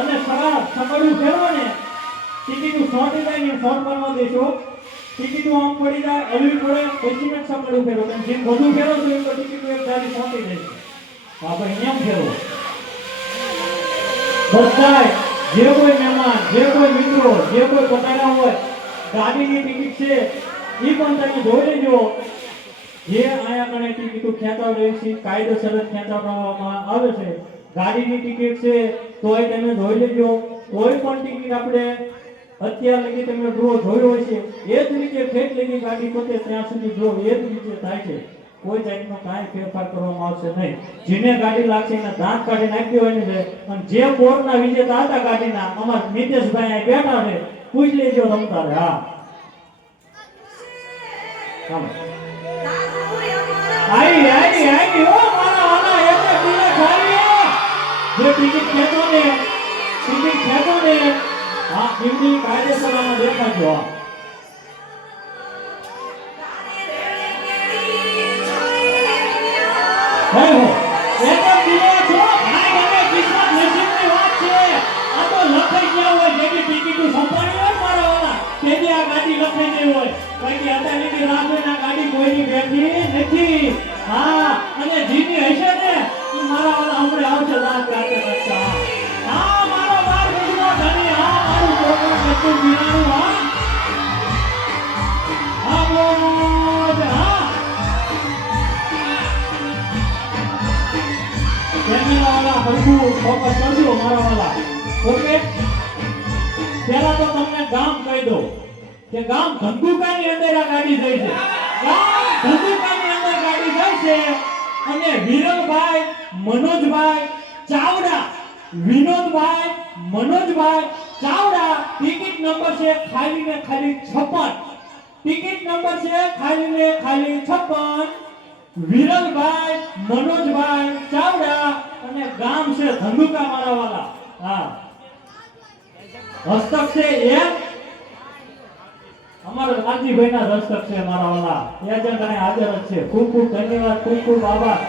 અને સગા સગડું ફેરવો ને, ટિકિટું સોંટી જાય ને? એમ કરવા દેશો. ટિકિટું આમ પડી જાય, હલવી પડે, પછી મેં સગડું ફેરો કેમ જેમ વધુ ફેરો છો, તો ટિકિટું એક ધારી સોંટી જાય આપણે એમ ફેરો બધાય જે કોઈ મહેમાન જે કોઈ મિત્રો જે કોઈ પોતાના હોય ગાડીની ટિકિટ છે એ પણ તમે જોઈ લેજો. જે આયા કણે ટિકિટો ખેંચાવડે છે કાયદેસર જ ખેંચાવવામાં આવે છે. ગાડીની ટિકિટ છે તોય તમે જોઈ લેજો. કોઈ પણ ટિકિટ આપણે અત્યાર લગી તમે ડ્રો જોયો છે એ જ રીતે ફેટ લગી ગાડી પોતે ત્યાં સુધી ડ્રો, એ જ રીતે થાય છે. કોઈ જાતનો કાંઈ ફેરફાર કરવામાં આવશે નહીં. જેને ગાડી લાગશે એને દાંત કાઢી નાખી હોય છે. અને જે બોર્ડના વિજેતા હતા ગાડીના, અમારા નીતેશભાઈ અહીં બેઠા છે. પૂછ લેજો રમતા રે હા આઈ આઈ આઈ, ઓ ખેંચો ને ટિકિટ ખેતો ને હા એમની કાયદેસરમાં દેખાજો આ તો લખાઈ ગયા હોય, જેની ટિકિટો સંભાળી હોય મારા વાળા તેની આ ગાડી લખાઈ ગઈ હોય. બાકી અત્યારની રાજ્યના ગાડી કોઈની નથી. હા, અને જીની હશે હરખું ફોકસ કરજો મારા વાળા ઓકે પહેલા તો તમને ગામ કહી દો કે ગામ ધંધુકાની અંદર ગાડી જાય છે ગામ ધંધુકાની અંદર ગાડી જાય છે અને વિરલભાઈ મનોજભાઈ ચાવડા વિનોદભાઈ મનોજભાઈ ચાવડા ટિકિટ નંબર છે ખાલી ખાલી છપ્પન ટિકિટ નંબર છે ખાલી ખાલી છપ્પન વિરલભાઈ, મનોજભાઈ ચાવડા અને ગામ છે ધંધુકા મારા વાલા હા. હસ્તક છે એ અમારા રાજીભાઈ ના હસ્તક છે મારા વાળા એજન્ટ અને હાજર જ છે. ખૂબ ખૂબ ધન્યવાદ, ખૂબ ખૂબ આભાર.